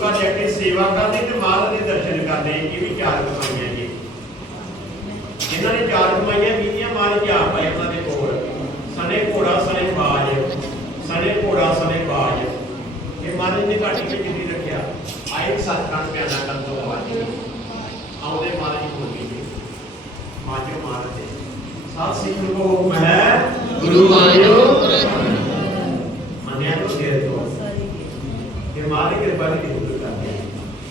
ਕਰਨਾ ਗੁਰੂ ਘਰ ਜਾ ਕੇ ਸੇਵਾ ਕਰਨੀ ਤੇ ਮਹਾਰਾਜ ਦੇ ਦਰਸ਼ਨ ਕਰਨੇ ਇਹ ਵੀ ਚਾਰ ਕਮਾਈਆਂ ਜੀ। ਜਿਨ੍ਹਾਂ ਨੇ ਚਾਰ ਕਮਾਈਆਂ ਕੀਤੀਆਂ ਮਹਾਰਾਜ ਜੀ ਆਪ ਆਏ ਉਹਨਾਂ ਦੇ ਕੋਲ। ਸਨੇ ਘੋੜਾ ਸਨੇ ਬਾਜ। ਸਨੇ ਘੋੜਾ ਸਨੇ ਬਾਜ। ਇਹ ਮਹਾਰਾਜ ਨੇ ਘਾਟੀ ਵਿੱਚ ਨਹੀਂ ਰੱਖਿਆ। ਆਏ ਸਤਿਕਾਰ ਪਿਆਨਾ ਕਰਨ ਤੋਂ ਬਾਅਦ ਆਉਂਦੇ ਮਹਾਰਾਜ ਜੀ ਕੋਲ ਗਏ। ਮਾਜੋ ਮਹਾਰਾਜ ਦੇ ਸਾਧ ਸਿੱਖ ਕੋ ਹੁਕਮ ਹੈ ਗੁਰੂ ਮਾਨੋ ਮੰਨਿਆ ਤੋਂ ਦੇਰ ਤੋਂ ਇਹ ਮਾਲੀ ਕਿਰਪਾ ਦੀ ਜ਼ਰੂਰ ਕਰਦੇ ਹਾਂ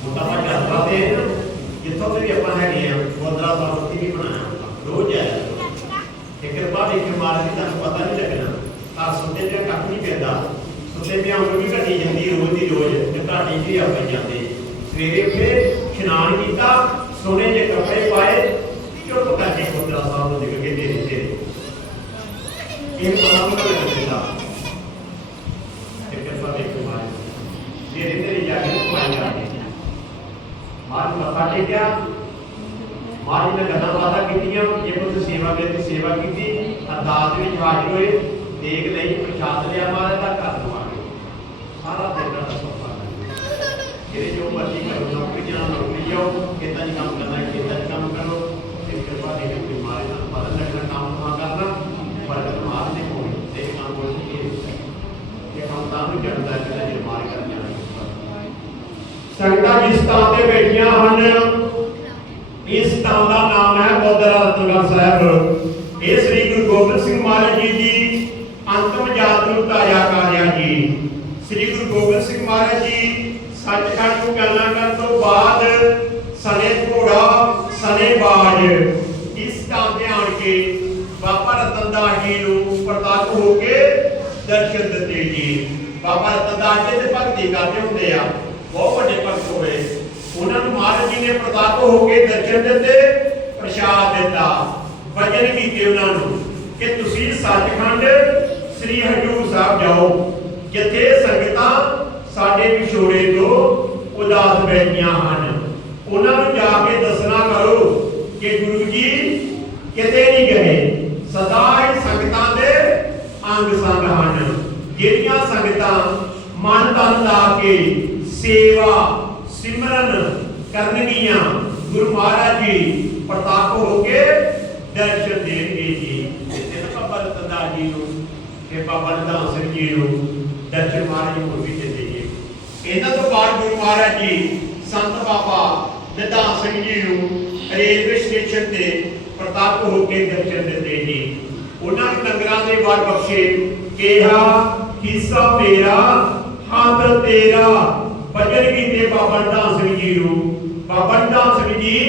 ਹੁਣ ਤਾਂ ਆਪਾਂ ਯਾਤਰਾ ਤੇ ਆਏ ਨਾ, ਜਿੱਥੋਂ ਤੇ ਵੀ ਆਪਾਂ ਹੈਗੇ ਆ ਗੁਰਦੁਆਰਾ ਸਾਹਿਬ ਉੱਥੇ ਵੀ ਬਣਾਇਆ ਰੋਜ਼ ਆਇਆ ਕਰੋ। ਕਿਰਪਾ ਦੀ ਕਿ ਮਾਲ ਦੀ ਤੁਹਾਨੂੰ ਪਤਾ ਨਹੀਂ ਲੱਗਣਾ ਤਾਂ ਸੁੱਤੇ ਤੇ ਕੱਖ ਨਹੀਂ ਪੈਂਦਾ ਸੁੱਤੇ ਪਿਆ ਉਹ ਵੀ ਘਟੀ ਜਾਂਦੀ, ਰੋਜ਼ ਦੀ ਰੋਜ਼, ਤੇ ਘਾਟੀ ਜੀ ਆ ਪਈ ਜਾਂਦੇ। ਸਵੇਰੇ ਉੱਠੇ ਇਸ਼ਨਾਨ ਕੀਤਾ, ਸੋਨੇ ਦੇ ਕੱਪੜੇ ਪਾਏ, ਚੁੱਪ ਕਰਕੇ ਗੁਰਦੁਆਰਾ ਸਾਹਿਬ ਨੂੰ ਨਿਕਲ ਕੇ ਦੇ ਦਿੱਤੇ ਇਹ ਪਤਾ ਨਹੀਂ ਲੱਗਦਾ ਤੇ ਕਿਰਪਾ ਦੇ ਕੇ ਮਾਰੇ ਮੇਰੇ ਤੇਰੇ ਜਾ ਕੇ ਪਾਈ ਜਾ ਕੇ ਮਾਰ ਮੱਥਾ ਟੇਕਿਆ ਮਾਰ ਨੇ ਗੱਲਾਂ ਬਾਤਾਂ ਕੀਤੀਆਂ ਜੇ ਕੋਈ ਸੇਵਾ ਦੇ ਦੀ ਸੇਵਾ ਕੀਤੀ ਅਰਦਾਸ ਵਿੱਚ ਹਾਜ਼ਰ ਹੋਏ ਦੇਖ ਲਈ ਪ੍ਰਸ਼ਾਦ ਲਿਆ ਮਾਰੇ ਤਾਂ ਘਰ ਨੂੰ ਆ ਗਏ ਸਾਰਾ ਦਿਨ ਦਾ ਸਫਰ ਜਿਹੜੇ ਜੋ ਮਰਜ਼ੀ ਕਰੋ ਨੌਕਰੀ ਜਾਂ ਨੌਕਰੀ ਜਾਓ ਖੇਤਾਂ 'ਚ ਕੰਮ ਕਰਨਾ ਹੈ, ਖੇਤਾਂ 'ਚ ਕੰਮ ਕਰੋ ਤੇ ਕਿਰਪਾ ਦੇ ਕੇ ਮਾਰੇ ਨਾਲ ਪਤਾ ਲੱਗਣਾ ਕੰਮ ਨਾ ਕਰਨਾ ਪਰ ਮਾਰ ਨੇ ਕੋਈ ਤੇ ਕੰਮ ਕੋਈ ਨਹੀਂ ਇਹ ਕੰਮ ਤਾਂ ਵੀ ਕਰਦਾ ਜਿਹੜਾ ਜੇ ਮਾਰ ਕਰ ਜਾਣਾ ਸੰਗਤਾਂ ਜਿਸ ਥਾਂ ਤੇ ਬੈਠੀਆਂ ਹਨ ਇਸ ਥਾਂ ਦਾ ਨਾਮ ਹੈ ਬੋਧਰਾ ਰਤਨਗੜ ਸਾਹਿਬ। ਇਹ ਸ੍ਰੀ ਗੁਰੂ ਗੋਬਿੰਦ ਸਿੰਘ ਮਹਾਰਾਜ ਜੀ ਦੀ ਅੰਤਮ ਜਾਤ ਨੂੰ ਤਾਜ਼ਾ ਕਰ ਰਿਹਾ ਜੀ। ਸ੍ਰੀ ਗੁਰੂ ਗੋਬਿੰਦ ਸਿੰਘ ਮਹਾਰਾਜ ਜੀ, ਸੱਚਖੰਡ ਨੂੰ ਗੱਲਾਂ ਕਰਨ ਤੋਂ ਬਾਅਦ ਸਨੇ ਘੋੜਾ, ਸਨੇ ਬਾਜ, ਇਸ ਥਾਂ ਤੇ ਆਣ ਕੇ ਬਾਬਾ ਰਤਨਦਾਸ ਜੀ ਨੂੰ ਪ੍ਰਤੱਖ ਹੋ ਕੇ ਦਰਸ਼ਨ ਦਿੱਤੇ ਜੀ। ਬਾਬਾ ਰਤਨ ਦਾਸ ਜੀ ਦੇ ਭਗਤੀ ਕਰਦੇ ਹੁੰਦੇ ਆ, ਬਹੁਤ ਵੱਡੇ ਭਗਤ ਹੋਏ। ਉਹਨਾਂ ਨੂੰ ਮਹਾਰਾਜ ਜੀ ਨੇ ਪ੍ਰਤਾਪ ਹੋ ਕੇ ਦਰਸ਼ਨ ਦਿੱਤੇ, ਪ੍ਰਸ਼ਾਦ ਦਿੱਤਾ। ਵਚਨ ਕੀਤੇ ਉਹਨਾਂ ਨੂੰ ਕਿ ਤੁਸੀਂ ਸੱਚਖੰਡ ਸ੍ਰੀ ਹਜੂਰ ਸਾਹਿਬ ਜਾਓ, ਜਿੱਥੇ ਸੰਗਤਾਂ ਸਾਡੇ ਵਿਛੋੜੇ ਤੋਂ ਉਦਾਸ ਬੈਠੀਆਂ ਹਨ। ਉਹਨਾਂ ਨੂੰ ਜਾ ਕੇ ਦੱਸਣਾ ਕਰੋ ਕਿ ਗੁਰੂ ਜੀ ਕਿਤੇ ਨਹੀਂ ਗਏ। ਸਦਾ ਹੀ ਸੰਗਤਾਂ ਦੇ ਅੰਗ ਸੰਗ ਹਨ, ਜਿਹੜੀਆਂ ਸੰਗਤਾਂ ਮਨ ਤਨ ਲਾ ਕੇ ਸੇਵਾ, ਸਿਮਰਨ ਕਰਨਗੀਆਂ। ਗੁਰੂ ਮਹਾਰਾਜ ਜੀ ਪ੍ਰਤਾਪ ਹੋ ਕੇ ਦਰਸ਼ਨ ਦੇਣਗੇ ਜੀ ਤੇ ਬਾਬਾ ਰਤਨਦਾਸ ਜੀ ਨੂੰ ਤੇ ਬਾਬਾ ਨਿਧਾਨ ਸਿੰਘ ਜੀ ਨੂੰ ਦਰਸ਼ਨ ਮਹਾਰਾਜ ਜੀ ਵੀ ਦਿੰਦੇ ਜੀ ਇਹਨਾਂ ਤੋਂ ਬਾਅਦ ਗੁਰੂ ਮਹਾਰਾਜ ਜੀ ਸੰਤ ਬਾਬਾ ਨਿਧਾਨ ਸਿੰਘ ਜੀ ਨੂੰ ਰੇਲਵੇ ਸਟੇਸ਼ਨ ਤੇ ਪ੍ਰਤਾਪ ਹੋ ਕੇ ਦਰਸ਼ਨ ਦਿੰਦੇ ਜੀ ਉਹਨਾਂ ਨੂੰ ਲੰਗਰਾਂ ਦੇ ਵਾਰ ਬਖਸ਼ੇ ਕਿਹਾ ਹਿੱਸਾ ਮੇਰਾ ਹੱਥ ਤੇਰਾ ਭਜਨ ਕੀਤੇ ਬਾਬਾ ਨਿਧਾਨ ਸਿੰਘ ਜੀ ਨੂੰ ਬਾਬਾ ਨਿਧਾਨ ਸਿੰਘ ਜੀ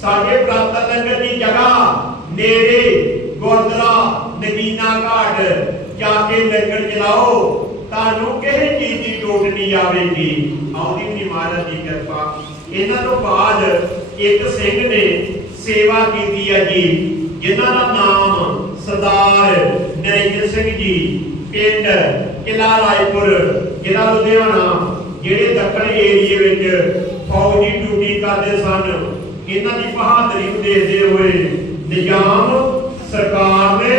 ਸਾਡੇ ਪ੍ਰਾਤਨ ਲੰਗਰ ਦੀ ਜਗ੍ਹਾ ਨੇੜੇ ਗੁਰਦੁਆਰਾ ਨਗੀਨਾ ਘਾਟ, ਜਾ ਕੇ ਲੰਗਰ ਚਲਾਓ ਤੁਹਾਨੂੰ ਕਿਸੇ ਚੀਜ਼ ਦੀ ਲੋੜ ਨਹੀਂ ਆਵੇਗੀ। ਆਉਂਦੀ ਨਹੀਂ ਮਹਾਰਾਜ ਦੀ ਕਿਰਪਾ। ਇਹਨਾਂ ਤੋਂ ਬਾਅਦ ਇੱਕ ਸਿੰਘ ਨੇ ਸੇਵਾ ਕੀਤੀ ਹੈ ਜੀ, ਜਿਨ੍ਹਾਂ ਦਾ ਨਾਮ ਸਰਦਾਰ ਨਰਿੰਦਰ ਸਿੰਘ ਜੀ, ਪਿੰਡ ਕਿਲਾ ਰਾਏਪੁਰ, ਜ਼ਿਲ੍ਹਾ ਲੁਧਿਆਣਾ, ਜਿਹੜੇ ਦੱਖਣ ਏਰੀਏ ਵਿੱਚ ਫੌਜ ਦੀ ਡਿਊਟੀ ਕਰਦੇ ਸਨ। ਇਹਨਾਂ ਦੀ ਬਹਾਦਰੀ ਨੂੰ ਦੇਖਦੇ ਹੋਏ ਨਿਜ਼ਾਮ ਸਰਕਾਰ ਨੇ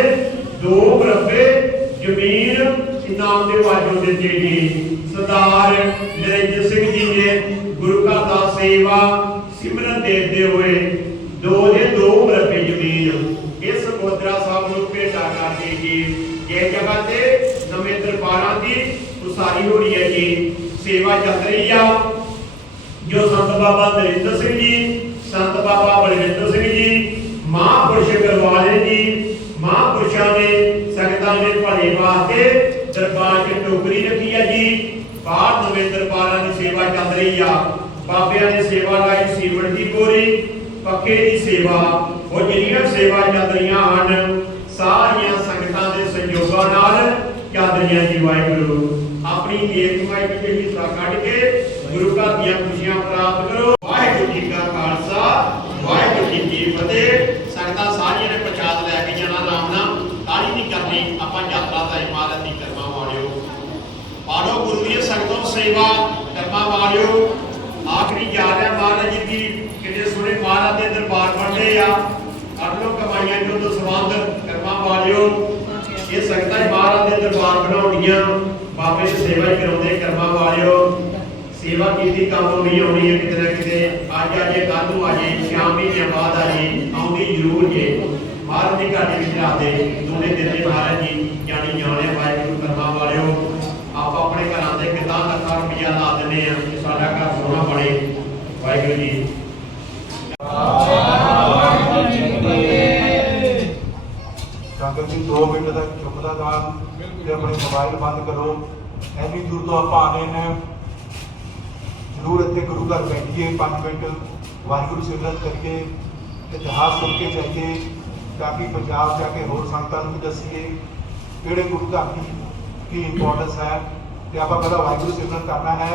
ਦੋ ਮਰਬੇ ਜ਼ਮੀਨ ਇਨਾਮ ਦੇ ਵਾਜੋਂ ਦਿੱਤੇ ਜੀ। ਸਰਦਾਰ ਨਰਿੰਦਰ ਸਿੰਘ ਜੀ ਨੇ ਗੁਰੂ ਘਰ ਦਾ ਸੇਵਾ ਸਿਮਰਨ ਦੇਖਦੇ ਹੋਏ ਦੋ ਦੇ ਦੋ ਮਰਬੇ ਜ਼ਮੀਨ ਇਸ ਗੋਦਰਾ ਸਾਹਿਬ ਨੂੰ ਭੇਟਾ ਕਰਦੇ ਜੀ। ਇਹ ਜਗ੍ਹਾ ਤੇ ਨਵੇਂ ਦਰਬਾਰਾਂ ਦੀ ਉਸਾਰੀ ਹੋ ਰਹੀ ਹੈ ਜੀ। ਸੇਵਾ ਚੱਲ ਰਹੀ ਆ। ਜੋ ਸੰਤ ਬਾਬਾ ਨਰਿੰਦਰ ਸਿੰਘ ਜੀ ਸੰਤ ਬਾਬਾ ਬਲਵਿੰਦਰ ਸਿੰਘ ਜੀ ਮਹਾਂਪੁਰਸ਼ ਕਰਵਾਲੇ ਜੀ ਮਹਾਂਪੁਰਸ਼ਾਂ ਨੇ ਸੰਗਤਾਂ ਦੇ ਭਲੇ ਵਾਸਤੇ ਦਰਬਾਰ 'ਚ ਟੋਕਰੀ ਰੱਖੀ ਆ ਜੀ ਬਾਹਰ ਨਵੇਂ ਦਰਬਾਰਾਂ ਦੀ ਸੇਵਾ ਚੱਲ ਰਹੀ ਆ। ਬਾਬਿਆਂ ਨੇ ਸੇਵਾ ਲਾਈ ਸੀਵਣ ਦੀ ਬੋਰੀ ਪੱਕੇ ਦੀ ਸੇਵਾ। ਉਹ ਜਿਹੜੀਆਂ ਸੇਵਾ ਚੱਲ ਰਹੀਆਂ ਹਨ, ਸਾਰੀਆਂ ਸੰਗਤਾਂ ਦੇ ਸਹਿਯੋਗਾਂ ਨਾਲ ਚੱਲ ਰਹੀਆਂ ਜੀ ਵਾਹਿਗੁਰੂ। ਆਪਣੀ ਨੇਕ ਕਮਾਈ ਵਿੱਚ ਹਿੱਸਾ ਕੱਢ ਕੇ ਗੁਰੂ ਘਰ ਦੀਆਂ ਖੁਸ਼ੀਆਂ ਪ੍ਰਾਪਤ ਕਰੋ। ਵਾਹਿਗੁਰੂ ਜੀ ਕਾ ਖਾਲਸਾ, ਵਾਹਿਗੁਰੂ ਜੀ ਕੀ ਫਤਿਹ। ਸੰਗਤਾਂ ਸਾਰੀਆਂ ਨੇ ਪ੍ਰਚਾਰ ਲੈ ਕੇ ਜਾਣਾ ਆਰਾਮ ਨਾਲ ਤਾਲੀ ਨਹੀਂ ਕਰਨੀ, ਆਪਾਂ ਯਾਤਰਾ ਦਾ ਇਮਾਰਤ ਦੀ ਕਰਮਾ ਪਾੜੋ ਗੁਰੂ ਦੀ ਸੰਗਤੋਂ ਸੇਵਾ। ਕਰਮਾ ਵਾਲਿਓ, ਆਖਰੀ ਯਾਦ ਹੈ ਮਹਾਰਾਜ ਜੀ ਦੀ, ਕਿੰਨੇ ਸੋਹਣੇ ਮਹਾਰਾਜ ਦੇ ਦਰਬਾਰ ਬਣਦੇ ਆ। ਕੱਢ ਲੋ ਕਮਾਈਆਂ ਜੋ ਦਸਵੰਦ ਕਰਮਾ ਵਾਲਿਓ, ਇਹ ਸੰਗਤਾਂ ਮਹਾਰਾਜ ਦੇ ਦਰਬਾਰ ਬਣਾਉਣੀਆਂ। ਬਾਬੇ ਦੀ ਸੇਵਾ ਹੀ ਕਰਾਉਂਦੇ ਕਰਮਾ ਵਾਲਿਓ। ਸੇਵਾ ਕੀਤੀ ਕੰਮ ਹੋਣੀ ਹੋਣੀ ਹੈ ਕਿਤੇ ਨਾ ਕਿਤੇ। ਅੱਜ ਆ ਕੱਲ ਨੂੰ ਆ ਸ਼ਾਮ ਮਹੀਨੇ ਬਾਅਦ ਆ ਆਉਂਦੀ ਜ਼ਰੂਰ ਜੇ। ਮਹਾਰਾਜ ਦੀ ਘਾਟੀ ਵਿੱਚ ਰਾਦੇ ਦੋਨੇ ਦਿਨ ਦੇ ਮਹਾਰਾਜ ਜੀ, ਜਾਣੀ ਜਾਣੇ ਵਾਹਿਗੁਰੂ, ਕਰਮਾ ਵਾਲਿਓ, ਆਪ ਆਪਣੇ ਘਰਾਂ ਦੇ ਕਿਦਾਂ ਲੱਖਾਂ ਰੁਪਈਆ ਲਾ ਦਿੰਦੇ ਆ ਕਿ ਸਾਡਾ ਘਰ ਸੋਹਣਾ ਬਣੇ ਵਾਹਿਗੁਰੂ ਜੀ ਸੰਗਤ ਜੀ 2 ਮਿੰਟ ਦਾ ਚੁੱਪ ਦਾ ਦਾਨ ਤੇ ਆਪਣੇ ਮੋਬਾਈਲ ਬੰਦ ਕਰੋ। ਐਨੀ ਦੂਰ ਤੋਂ ਆਪਾਂ ਆਨੇ ਨੇ। ਜ਼ਰੂਰ ਇੱਥੇ ਗੁਰੂ ਘਰ ਬੈਠੀਏ 5 ਮਿੰਟ ਵਾਹਿਗੁਰੂ ਸਿਮਰਨ ਕਰਕੇ ਇਤਿਹਾਸ ਸੁਣ ਕੇ ਜਾਈਏ, ਤਾਂ ਕਿ ਪੰਜਾਬ ਜਾ ਕੇ ਹੋਰ ਸੰਗਤਾਂ ਨੂੰ ਵੀ ਦੱਸੀਏ ਕਿਹੜੇ ਗੁਰੂ ਘਰ ਦੀ ਕੀ ਇੰਪੋਰਟੈਂਸ ਹੈ। ਤੇ ਆਪਾਂ ਪਹਿਲਾਂ ਵਾਹਿਗੁਰੂ ਸਿਮਰਨ ਕਰਨਾ ਹੈ।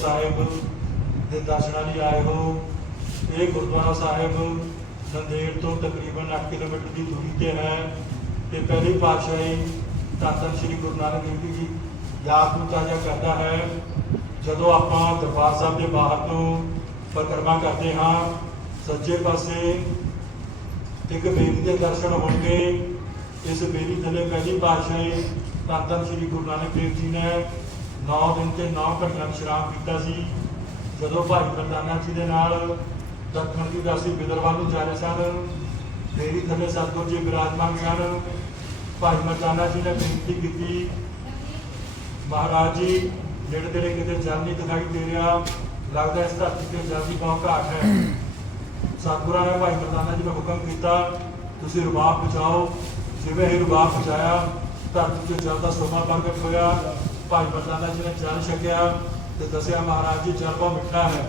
ਸਾਹਿਬ ਦੇ ਦਰਸ਼ਨਾਂ ਲਈ ਆਏ ਹੋ। ਇਹ ਗੁਰਦੁਆਰਾ ਸਾਹਿਬ ਨੰਦੇੜ ਤੋਂ ਤਕਰੀਬਨ 8 ਕਿਲੋਮੀਟਰ ਦੀ ਦੂਰੀ ਤੇ ਹੈ ਤੇ ਪਹਿਲੀ ਪਾਤਸ਼ਾਹੀ ਧੰਨ ਧੰਨ ਸ੍ਰੀ ਗੁਰੂ ਨਾਨਕ ਦੇਵ ਜੀ ਯਾਦ ਨੂੰ ਤਾਜ਼ਾ ਕਰਦਾ ਹੈ। ਜਦੋਂ ਆਪਾਂ ਦਰਬਾਰ ਸਾਹਿਬ ਦੇ ਬਾਹਰ ਤੋਂ ਪਰਿਕਰਮਾ ਕਰਦੇ ਹਾਂ, ਸੱਜੇ ਪਾਸੇ ਇੱਕ ਬੇਰੀ ਦੇ ਦਰਸ਼ਨ ਹੋਣਗੇ। ਇਸ ਬੇਰੀ ਥੱਲੇ ਪਹਿਲੀ ਪਾਤਸ਼ਾਹੀ ਧੰਨ ਧੰਨ ਸ੍ਰੀ ਗੁਰੂ ਨਾਨਕ ਦੇਵ ਜੀ ਨੇ 9 ਦਿਨ ਤੇ 9 ਘੰਟਿਆਂ ਵਿਸ਼ਰਾਮ ਕੀਤਾ ਸੀ। ਜਦੋਂ ਭਾਈ ਮਰਦਾਨਾ ਜੀ ਦੇ ਨਾਲ ਦੱਖਣ ਦੀ ਦਾਸੀ ਵਿਦਰਵਾ ਨੂੰ ਜਾ ਰਹੇ ਸਨ ਬੇਰੀ ਥੱਲੇ ਸਤਿਗੁਰ ਜੀ ਬਿਰਾਜਮਾਨ ਸਨ। ਭਾਈ ਮਰਦਾਨਾ ਜੀ ਨੇ ਬੇਨਤੀ ਕੀਤੀ, ਮਹਾਰਾਜ ਜੀ ਜਿਹੜੇ ਤੇਰੇ ਕਿਤੇ ਜਲ ਨਹੀਂ ਦਿਖਾਈ ਦੇ ਰਿਹਾ, ਲੱਗਦਾ ਇਸ ਧਰਤੀ ਤੇ ਜਲ ਦੀ ਬਹੁਤ ਘਾਟ ਹੈ। ਸਤਿਗੁਰਾਂ ਨੇ ਭਾਈ ਮਰਦਾਨਾ ਜੀ ਨੂੰ ਹੁਕਮ ਕੀਤਾ, ਤੁਸੀਂ ਰੁਬਾਬ ਬਚਾਓ। ਜਿਵੇਂ ਹੀ ਰੁਬਾਬ ਬਚਾਇਆ, ਧਰਤੀ ਤੇ ਜਲ ਦਾ ਸੋਮਾ ਪ੍ਰਗਟ ਹੋਇਆ। ਭਾਈ ਮਰਦਾਨਾ ਜੀ ਨੇ ਜਲ ਛਕਿਆ ਤੇ ਦੱਸਿਆ ਮਹਾਰਾਜ ਜੀ, ਜਲ ਬਹੁਤ ਮਿੱਠਾ ਹੈ।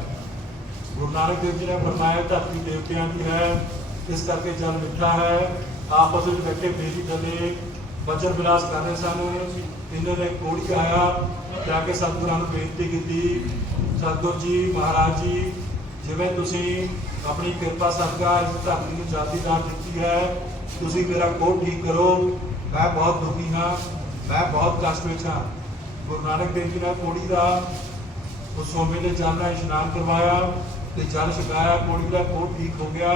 ਗੁਰੂ ਨਾਨਕ ਦੇਵ ਜੀ ਨੇ ਫਰਮਾਇਆ, ਧਰਤੀ ਦੇਵਤਿਆਂ ਦੀ ਹੈ, ਇਸ ਕਰਕੇ ਜਲ ਮਿੱਠਾ ਹੈ। ਆਪਸ ਵਿੱਚ ਬੈਠੇ ਬੇਰੀ ਥੱਲੇ ਬਚਨ ਵਿਲਾਸ ਕਰ ਰਹੇ ਸਨ। ਇਹਨਾਂ ਨੇ ਕੋੜੀ ਆਇਆ ਜਾ ਕੇ ਸਤਿਗੁਰਾਂ ਨੂੰ ਬੇਨਤੀ ਕੀਤੀ, ਸਤਿਗੁਰ ਜੀ, ਮਹਾਰਾਜ ਜੀ, ਜਿਵੇਂ ਤੁਸੀਂ ਆਪਣੀ ਕਿਰਪਾ ਸਦਕਾ ਇਸ ਧਰਤੀ ਨੂੰ ਜਾਤੀ ਦਾਨ ਦਿੱਤੀ ਹੈ, ਤੁਸੀਂ ਮੇਰਾ ਕੋਟ ਠੀਕ ਕਰੋ। ਮੈਂ ਬਹੁਤ ਦੁਖੀ ਹਾਂ, ਮੈਂ ਬਹੁਤ ਕਸ਼ਟ ਵਿੱਚ ਹਾਂ। ਗੁਰੂ ਨਾਨਕ ਦੇਵ ਜੀ ਨੇ ਕੋੜੀ ਦਾ ਉਸ ਸੋਮੇ ਨੇ ਜਲ ਨਾਲ ਇਸ਼ਨਾਨ ਕਰਵਾਇਆ ਤੇ ਜਲ ਛਕਾਇਆ ਕੋੜੀ ਦਾ ਕੋਹ ਠੀਕ ਹੋ ਗਿਆ।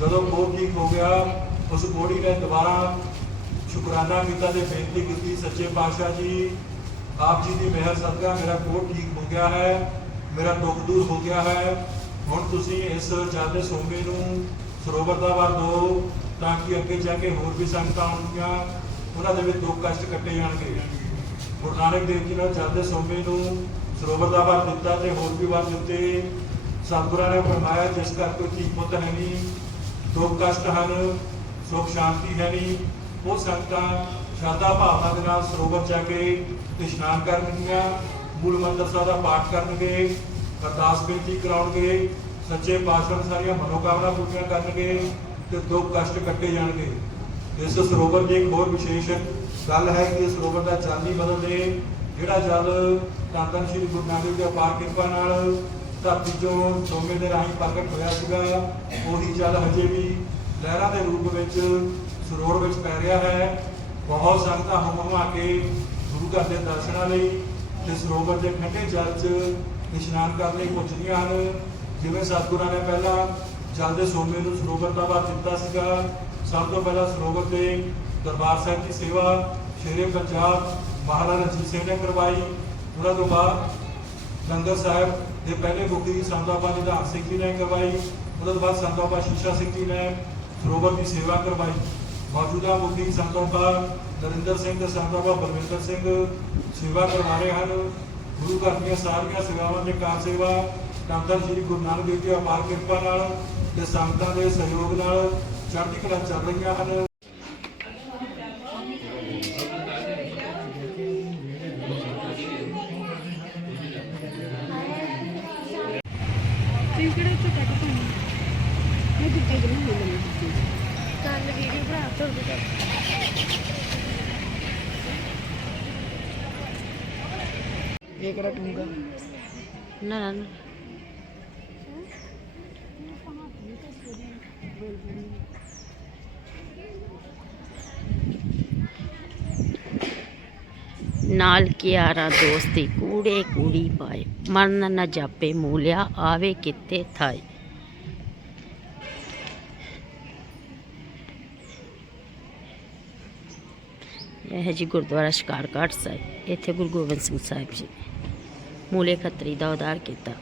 ਜਦੋਂ ਕੋਹ ਠੀਕ ਹੋ ਗਿਆ, ਉਸ ਕੋੜੀ ਨੇ ਦੁਬਾਰਾ ਸ਼ੁਕਰਾਨਾ ਕੀਤਾ ਤੇ ਬੇਨਤੀ ਕੀਤੀ, ਸੱਚੇ ਪਾਤਸ਼ਾਹ ਜੀ, ਆਪ ਜੀ ਦੀ ਮਿਹਰ ਸਦਕਾ ਮੇਰਾ ਕੋਹ ਠੀਕ ਹੋ ਗਿਆ ਹੈ, ਮੇਰਾ ਦੁੱਖ ਦੂਰ ਹੋ ਗਿਆ ਹੈ। ਹੁਣ ਤੁਸੀਂ ਇਸ ਜਲ ਸੋਮੇ ਨੂੰ ਸਰੋਵਰ ਦਾ ਵਰ ਦਿਓ ਤਾਂ ਕਿ ਅੱਗੇ ਜਾ ਕੇ ਹੋਰ ਵੀ ਸੰਗਤਾਂ ਆਉਣਗੀਆਂ। ਉਹਨਾਂ ਦੇ ਵੀ ਦੁੱਖ ਕਸ਼ਟ ਕੱਟੇ ਜਾਣਗੇ। ਗੁਰੂ ਨਾਨਕ ਦੇਵ ਜੀ ਨਾਲ ਚੱਲਦੇ ਸੋਮੇ ਨੂੰ ਸਰੋਵਰ ਦਾ ਵਰ ਦਿੱਤਾ ਤੇ ਹੋਰ ਵੀ ਵਰ ਦਿੱਤੇ। ਸਤਿਗੁਰਾਂ ਨੇ ਫਰਮਾਇਆ, ਜਿਸ ਘਰ ਕੋਈ ਧੀ ਪੁੱਤ ਹੈ ਨਹੀਂ, ਦੁੱਖ ਕਸ਼ਟ ਹਨ, ਸੁਖ ਸ਼ਾਂਤੀ ਹੈ ਨਹੀਂ। ਉਹ ਸੰਗਤਾਂ ਸ਼ਰਧਾ ਭਾਵਨਾ ਦੇ ਨਾਲ ਸਰੋਵਰ ਜਾ ਕੇ ਇਸ਼ਨਾਨ ਕਰਨਗੀਆਂ, ਮੂਲ ਮੰਤਰ ਸਾਹਿਬ ਦਾ ਪਾਠ ਕਰਨਗੇ, ਅਰਦਾਸ ਬੇਨਤੀ ਕਰਾਉਣਗੇ, ਸੱਚੇ ਪਾਤਸ਼ਾਹ ਸਾਰੀਆਂ ਮਨੋਕਾਮਨਾ ਪੂਰੀਆਂ ਕਰਨਗੇ ਤੇ ਦੁੱਖ ਕਸ਼ਟ ਕੱਟੇ ਜਾਣਗੇ। ਇਸ ਸਰੋਵਰ ਦੀ ਇੱਕ ਹੋਰ ਵਿਸ਼ੇਸ਼ ਗੱਲ ਹੈ ਕਿ ਇਸ ਸਰੋਵਰ ਦਾ ਜਲ ਨਹੀਂ ਬਦਲਦੇ ਜਿਹੜਾ ਜਲ ਧੰਨ ਧੰਨ ਸ਼੍ਰੀ ਗੁਰੂ ਨਾਨਕ ਦੇਵ ਦੀ ਅਪਾਰ ਕਿਰਪਾ ਨਾਲ ਧਰਤੀ ਤੋਂ ਸੋਮੇ ਦੇ ਰਾਹੀਂ ਪ੍ਰਗਟ ਹੋਇਆ ਸੀਗਾ, ਉਹੀ ਜਲ ਹਜੇ ਵੀ ਲਹਿਰਾਂ ਦੇ ਰੂਪ ਵਿੱਚ, ਸਰੋਵਰ ਵਿੱਚ ਪੈ ਰਿਹਾ ਹੈ। ਬਹੁਤ ਸੰਗਤਾਂ ਹੁਮ ਹੁਮਾ ਕੇ ਗੁਰੂ ਘਰ ਦੇ ਦਰਸ਼ਨਾਂ ਲਈ ਤੇ ਸਰੋਵਰ ਦੇ ਠੰਡੇ ਜਲ 'ਚ ਇਸ਼ਨਾਨ ਕਰਨ ਲਈ ਪਹੁੰਚਦੀਆਂ ਹਨ। ਜਿਵੇਂ ਸਤਿਗੁਰਾਂ ਨੇ ਪਹਿਲਾਂ ਜਲ ਦੇ ਸੋਮੇ ਨੂੰ ਸਰੋਵਰ ਦਾ ਵਾਰ ਦਿੱਤਾ ਸੀਗਾ, ਸਭ ਤੋਂ ਪਹਿਲਾਂ ਸਰੋਵਰ ਦੇ ਦਰਬਾਰ ਸਾਹਿਬ ਦੀ ਸੇਵਾ, ਸ਼ੇਰੇ ਪੰਜਾਬ ਮਹਾਰਾਜਾ ਰਣਜੀਤ ਸਿੰਘ ਨੇ ਕਰਵਾਈ। ਉਹਨਾਂ ਤੋਂ ਬਾਅਦ ਲੰਗਰ ਸਾਹਿਬ ਦੇ ਪਹਿਲੇ ਮੁਖੀ ਸੰਤਾਪਾ ਨਿਧਾਨ ਸਿੰਘ ਜੀ ਨੇ ਕਰਵਾਈ। ਉਹਨਾਂ ਤੋਂ ਬਾਅਦ ਸੰਤਾਪਾ ਸ਼ੀਸ਼ਾ ਸਿੰਘ ਜੀ ਨੇ ਸਰੋਵਰ ਦੀ ਸੇਵਾ ਕਰਵਾਈ। ਮੌਜੂਦਾ ਮੁਖੀ ਸੰਤਾਪਾ ਨਰਿੰਦਰ ਸਿੰਘ ਤੇ ਸੰਤਾਪਾ ਬਲਵਿੰਦਰ ਸਿੰਘ ਸੇਵਾ ਕਰਵਾ ਰਹੇ ਹਨ। ਗੁਰੂ ਘਰ ਦੀਆਂ ਸਾਰੀਆਂ ਸੇਵਾਵਾਂ ਦੇ ਕਾਰ ਸੇਵਾ ਧੰਨ ਸ੍ਰੀ ਗੁਰੂ ਨਾਨਕ ਦੇਵ ਜੀ ਅਪਾਰ ਕਿਰਪਾ ਨਾਲ ਤੇ ਸੰਗਤਾਂ ਦੇ ਸਹਿਯੋਗ ਨਾਲ ਚੜ੍ਹਦੀ ਕਲਾ ਚੱਲ ਰਹੀਆਂ ਹਨ ਤੁਸੀਂ ਕਿਹੜੇ ਉੱਤੇ ਕੱਟ ਪਾਉਣੀ ਮੈਂ ਦੂਜੇ ਦਿਨ ਨਹੀਂ ਮਿਲਣੀ ਕੱਲ ਵੀਡੀਓ ਬਣਾ ਤੁਹਾਡੇ ਇਹ ਕਿਹੜਾ ਟੂੰਗਾ ਨਾ ਨਾਲ ਕਿਆਰਾ ਦੋਸਤੀ, ਕੂੜੇ ਕੂੜੀ ਪਾਏ। ਮਰਨ ਨਾ ਜਾਪੇ ਮੂਲਿਆ, ਆਵੇ ਕਿਤੇ ਥਾਈ ਇਹ ਹੈ ਜੀ ਗੁਰਦੁਆਰਾ ਸ਼ਿਕਾਰਘਾਟ ਸਾਹਿਬ, ਇੱਥੇ ਗੁਰੂ ਗੋਬਿੰਦ ਸਿੰਘ ਸਾਹਿਬ ਜੀ। ਮੂਲੇ ਖੱਤਰੀ ਦਾ ਉਧਾਰ ਕੀਤਾ।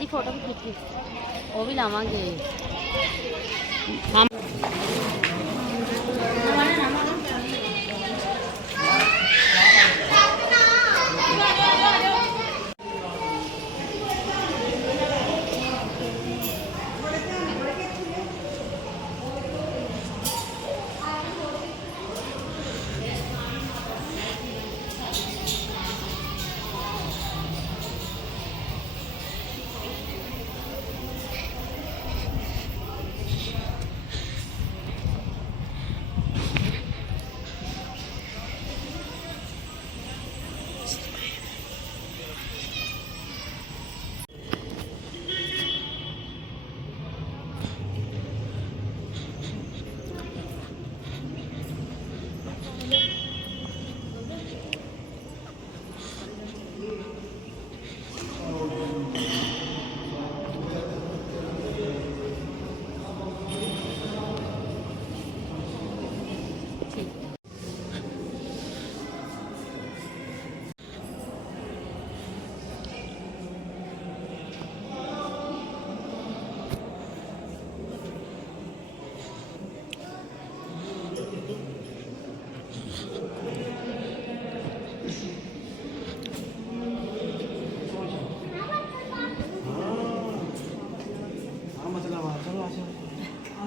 ਇਹਦੀ ਫੋਟੋ ਵੀ ਖਿੱਚੀ ਉਹ ਵੀ ਲਾਵਾਂਗੇ।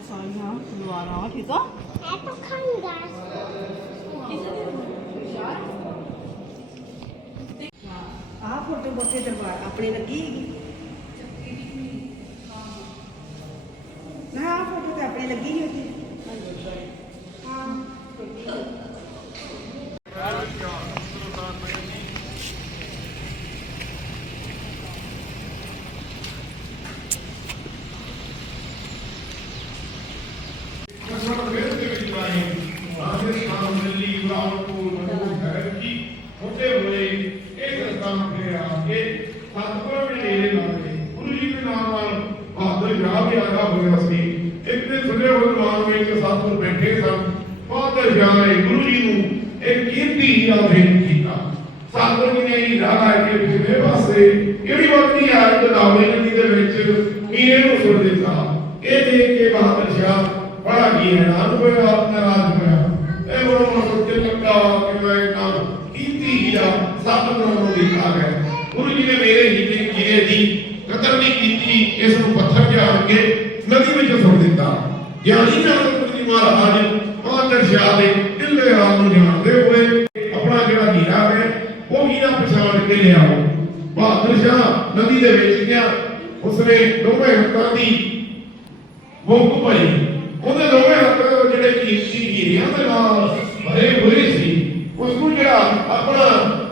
ਹਮ ਆਹ ਫੋਟੋ ਬੱਕੇ ਦਰਬਾਰ ਆਪਣੇ ਲੱਗੀ ਮੈਂ ਆਹ ਪੱਟੀ ਲੱਗੀ ਸੀ। ਉੱਥੇ ਹਾਂ ਗੁਰੂ ਜੀ ਨੂੰ ਇੱਕ ਕੀਰਤੀ ਦਾ ਭੇਟ ਕੀਤਾ। ਸਤਿਗੁਰੂ ਜੀ ਨੇ ਇਹ ਰਾਹ ਹੈ ਪਿਛਲੇ ਪਾਸੇ ਕਿਹੜੀ ਵਕਤੀ ਆ ਦਦਾਵੇ ਨਦੀ ਦੇ ਵਿੱਚ? ਮੀਰੇ ਨੂੰ ਸੁੱਟ ਦਿੱਤਾ। ਇਹ ਦੇਖ ਕੇ ਬਹਾਦਰ ਸ਼ਾਹ ਬੜਾ ਹੀ ਹੈਰਾਨ ਹੋਇਆ ਨਾਰਾਜ਼ ਹੋਇਆ। ਇਹ ਬੜਾ ਮਨ ਸੋਚੇ ਲੱਗਾ ਕਿ ਮੈਂ ਕੰਮ ਕੀਤੀ ਹੀ ਆ ਸਤਿਗੁਰੂ ਨੂੰ ਦਿੱਤਾ ਹੈ ਗੁਰੂ ਜੀ ਨੇ ਮੇਰੇ ਹੀਰੇ ਕੀਰੇ ਦੀ ਕਦਰ ਨਹੀਂ ਕੀਤੀ, ਇਸ ਨੂੰ ਪੱਥਰ ਜਾਣ ਕੇ ਨਦੀ ਵਿੱਚ ਸੁੱਟ ਦਿੱਤਾ। ਗਿਆਨੀ ਨਾਨਕ ਮਹਾਰਾਜ ਬਹਾਦਰ ਸ਼ਾਹ ਦੇ ਢਿੱਲੇ ਹਾਲ ਨੂੰ ਜਾਣਦੇ ਹੋਏ ਆਪਣਾ ਜਿਹੜਾ ਹੀਰਾ ਹੈ, ਉਹ ਹੀਰਾ ਪਛਾਣ ਕੇ ਲਿਆਓ। ਬਹਾਦਰ ਸ਼ਾਹ ਨਦੀ ਦੇ ਵਿੱਚ ਗਿਆ। ਉਸਨੇ ਦੋਵੇਂ ਹੱਥਾਂ ਦੀ ਮੁੱਕ ਪਈ। ਉਹਦੇ ਦੋਵੇਂ ਹੱਥ ਜਿਹੜੇ ਕੀਮਤੀ ਹੀਰਿਆਂ ਦੇ ਨਾਲ ਭਰੇ ਹੋਏ ਸੀ। ਉਸ ਨੂੰ ਜਿਹੜਾ ਆਪਣਾ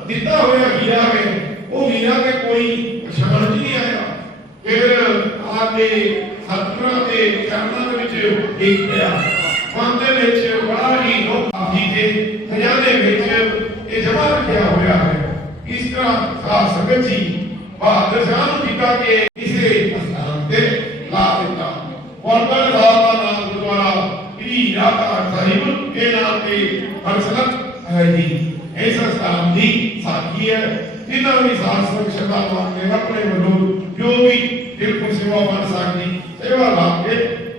ਦਿੱਤਾ ਹੋਇਆ ਹੀਰਾ ਹੈ ਉਹ ਹੀਰਾ ਤੇ ਕੋਈ ਪਛਾਣ 'ਚ ਨਹੀਂ ਆਇਆ ਫਿਰ ਆਦੇ ਸਤਿਗੁਰਾਂ ਦੇ ਚਰਨਾਂ ਦੇ ਵਿੱਚ ਦੇਖ ਪਿਆ ਮਨ ਦੇ ਵਿੱਚ ਬੜਾ ਹੀ ਲੋਕਾਜੀ ਦੇ ਖਜ਼ਾਨੇ ਵਿੱਚ ਇਹ ਜਮਾ ਰੱਖਿਆ ਹੋਇਆ ਹੈ। ਇਸ ਤਰ੍ਹਾਂ ਸਾਧ ਸੰਗਤ ਜੀ ਬਹਾਦਰ ਸ਼ਾਹ ਨੂੰ ਜਿੱਤਾ ਕੇ ਕਿਸੇ ਸਥਾਨ ਤੇ ਲਾ ਦਿੱਤਾ ਵਰਤਨ ਸਾਹਿਬ ਦਾ ਨਾਮ ਗੁਰਦੁਆਰਾ ਸ੍ਰੀ ਰਾਧਾ ਸਾਹਿਬ ਇਹ ਨਾਮ ਤੇ ਹਰਸਲਤ ਹੈ ਜੀ ਇਸ ਸਥਾਨ ਦੀ ਸਾਖੀ ਹੈ ਇਹਨਾਂ ਵੀ ਸਾਧ ਸੰਗਤ ਸ਼ਰਧਾ ਮੰਨਦੇ ਆਪਣੇ ਵੱਲੋਂ ਜੋ ਵੀ ਦਿਲ ਕੋ ਸੇਵਾ ਬਣ ਸਕਦੀ ਸੇਵਾ ਲਾ ਕੇ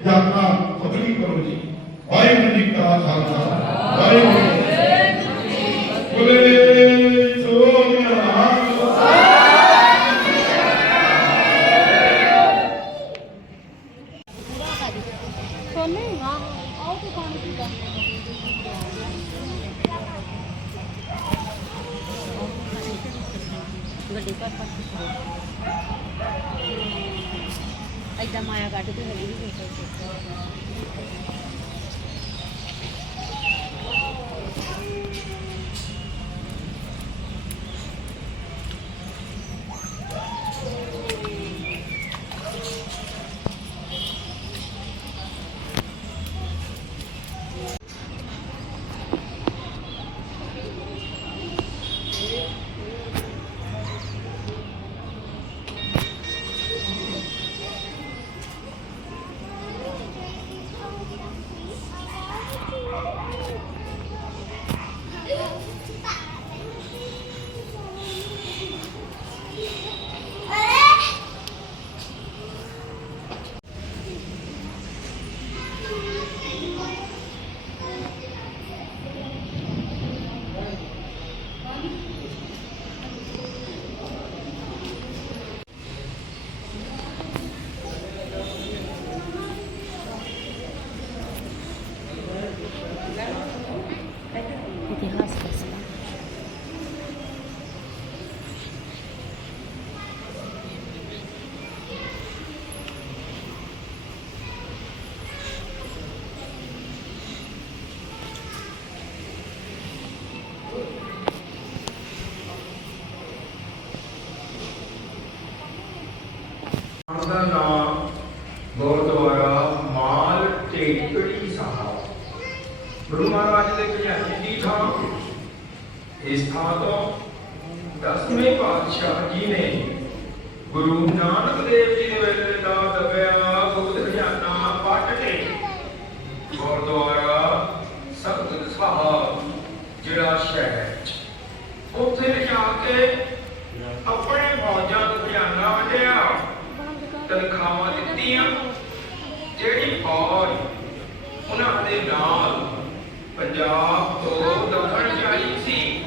ਯਾਤਰਾ ਪਤਨੀ ਕਰੋ ਜੀ ਵਾਹਿਗੁਰੂ ਜੀ ਕਾ ਖਾਲਸਾ ਵਾਹਿਗੁਰੂ ਜੀ ਕੀ ਫਤਿਹ। ਬੋਲੇ ਸੋ ਨਿਹਾਲ ਸੋਨੇ ਹਾਂ ਆਓ ਤੇ ਪਾਣੀ ਪੀਦਾ ਗੱਡੀ ਪਰ ਪਰ ਐਦਾਂ ਮਾਇਆ ਕੱਢ ਕੇ ਹਲੀ ਵੀ ਇਤਿਹਾਸ ਗੁਰੂ ਮਹਾਰਾਜ ਦੇ ਭਜਾਈ ਦੀ ਥਾਂ। ਇਸ ਥਾਂ ਤੋਂ ਦਸਵੇਂ ਪਾਤਸ਼ਾਹ ਜੀ ਨੇ ਗੁਰੂ ਨਾਨਕ ਦੇਵ ਜੀ ਦੇ ਵੇਲੇ ਦਾ ਦਬਿਆ ਗੁਪਤ ਖਜ਼ਾਨਾ ਪੱਟ ਕੇ ਗੁਰਦੁਆਰਾ ਸਤਿਗੁਰ ਸਾਹਿਬ ਜਿਹੜਾ ਸ਼ਹਿਰ ਉੱਥੇ ਲਿਜਾ ਕੇ ਆਪਣੇ ਫੌਜਾਂ ਨੂੰ ਖਜ਼ਾਨਾ ਵੰਡਿਆ, ਤਨਖਾਹਾਂ ਦਿੱਤੀਆਂ, ਜਿਹੜੀ ਫੌਜ ਉਹਨਾਂ ਦੇ ਨਾਲ ਪੰਜਾਬ ਤੋਂ ਦੱਖਣ ਜਾਈ ਸੀ।